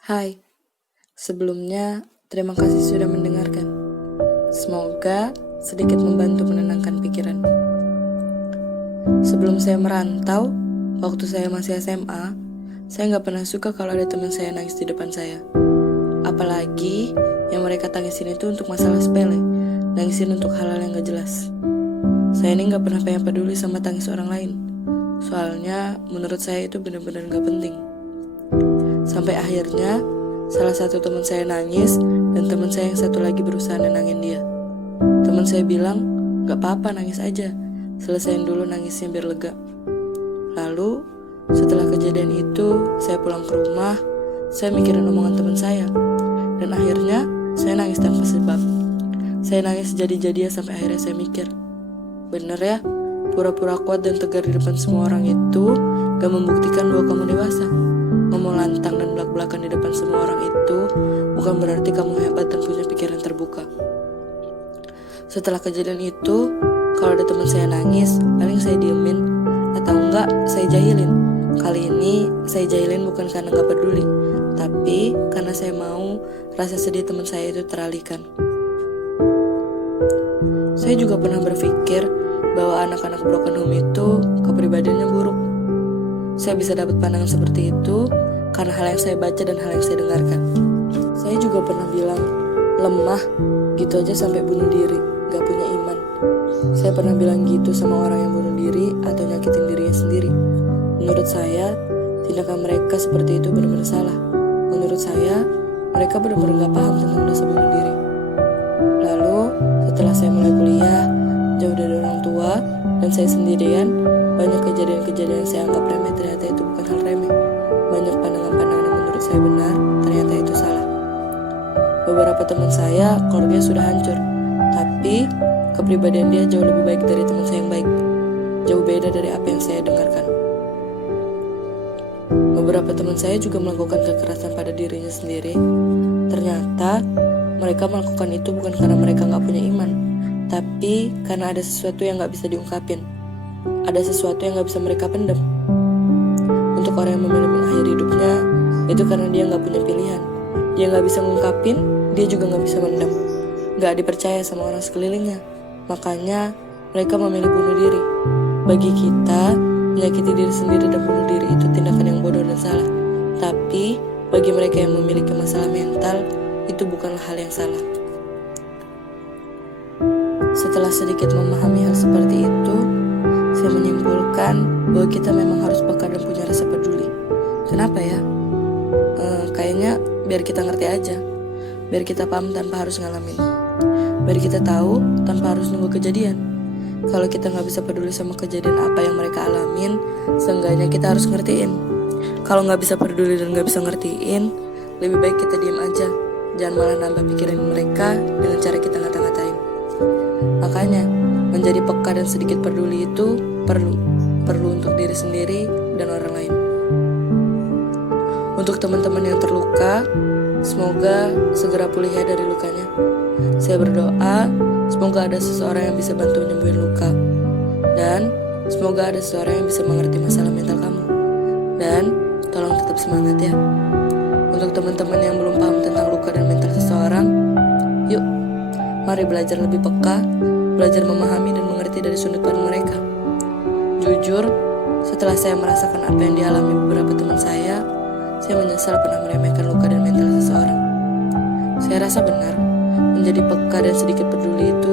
Hai, sebelumnya terima kasih sudah mendengarkan. Semoga sedikit membantu menenangkan pikiran. Sebelum saya merantau, waktu saya masih SMA, saya nggak pernah suka kalau ada teman saya nangis di depan saya. Apalagi yang mereka tangisin itu untuk masalah sepele, nangisin untuk hal-hal yang gak jelas. Saya ini nggak pernah pengen peduli sama tangis orang lain, soalnya menurut saya itu benar-benar gak penting. Sampai akhirnya salah satu teman saya nangis dan teman saya yang satu lagi berusaha nenangin dia. Teman saya bilang, gak apa-apa nangis aja, selesain dulu nangisnya biar lega. Lalu setelah kejadian itu saya pulang ke rumah, saya mikirin omongan teman saya. Dan akhirnya saya nangis tanpa sebab. Saya nangis jadi-jadian sampai akhirnya saya mikir, bener ya, pura-pura kuat dan tegar di depan semua orang itu gak membuktikan bahwa kamu dewasa. Ngomong lantang dan belak-belakan di depan semua orang itu bukan berarti kamu hebat dan punya pikiran terbuka. Setelah kejadian itu, kalau ada teman saya nangis, paling saya diemin atau enggak saya jahilin. Kali ini saya jahilin bukan karena gak peduli, tapi karena saya mau rasa sedih teman saya itu teralihkan. Saya juga pernah berpikir bahwa anak-anak broken home itu kepribadiannya buruk. Saya bisa dapat pandangan seperti itu karena hal yang saya baca dan hal yang saya dengarkan. Saya juga pernah bilang, lemah, gitu aja sampai bunuh diri, gak punya iman. Saya pernah bilang gitu sama orang yang bunuh diri atau nyakitin dirinya sendiri. Menurut saya, tindakan mereka seperti itu benar-benar salah. Menurut saya, mereka benar-benar gak paham tentang dosa bunuh diri. Lalu, setelah saya mulai kuliah, jauh dari orang tua, dan saya sendirian, banyak kejadian-kejadian yang saya anggap remeh ternyata itu bukan hal remeh. Banyak pandangan-pandangan yang menurut saya benar, ternyata itu salah. Beberapa teman saya, keluarga sudah hancur, tapi kepribadian dia jauh lebih baik dari teman saya yang baik. Jauh beda dari apa yang saya dengarkan. Beberapa teman saya juga melakukan kekerasan pada dirinya sendiri. Ternyata mereka melakukan itu bukan karena mereka gak punya iman, tapi karena ada sesuatu yang gak bisa diungkapin. Ada sesuatu yang gak bisa mereka pendam. Untuk orang yang memilih mengakhiri hidupnya, itu karena dia gak punya pilihan. Dia gak bisa ngungkapin, dia juga gak bisa mendam. Gak dipercaya sama orang sekelilingnya. Makanya mereka memilih bunuh diri. Bagi kita, menyakiti diri sendiri dan bunuh diri itu tindakan yang bodoh dan salah. Tapi bagi mereka yang memiliki masalah mental, itu bukanlah hal yang salah. Setelah sedikit memahami hal seperti itu, saya menyimpulkan bahwa kita memang harus peka dan punya rasa peduli. Kenapa ya? Kayaknya biar kita ngerti aja, biar kita paham tanpa harus ngalamin, biar kita tahu tanpa harus nunggu kejadian. Kalau kita gak bisa peduli sama kejadian apa yang mereka alamin, seenggaknya kita harus ngertiin. Kalau gak bisa peduli dan gak bisa ngertiin, lebih baik kita diam aja. Jangan malah nambah pikiran mereka dengan cara kita ngata-ngatain. Makanya menjadi peka dan sedikit peduli itu perlu untuk diri sendiri dan orang lain. Untuk teman-teman yang terluka, semoga segera pulih ya dari lukanya. Saya berdoa semoga ada seseorang yang bisa bantu nyembuhin luka, dan semoga ada seseorang yang bisa mengerti masalah mental kamu. Dan tolong tetap semangat ya. Untuk teman-teman yang belum paham tentang luka dan mental seseorang, yuk mari belajar lebih peka, belajar memahami dan mengerti dari sudut pandang mereka. Jujur, setelah saya merasakan apa yang dialami beberapa teman saya menyesal pernah meremehkan luka dan mental seseorang. Saya rasa benar, menjadi peka dan sedikit peduli itu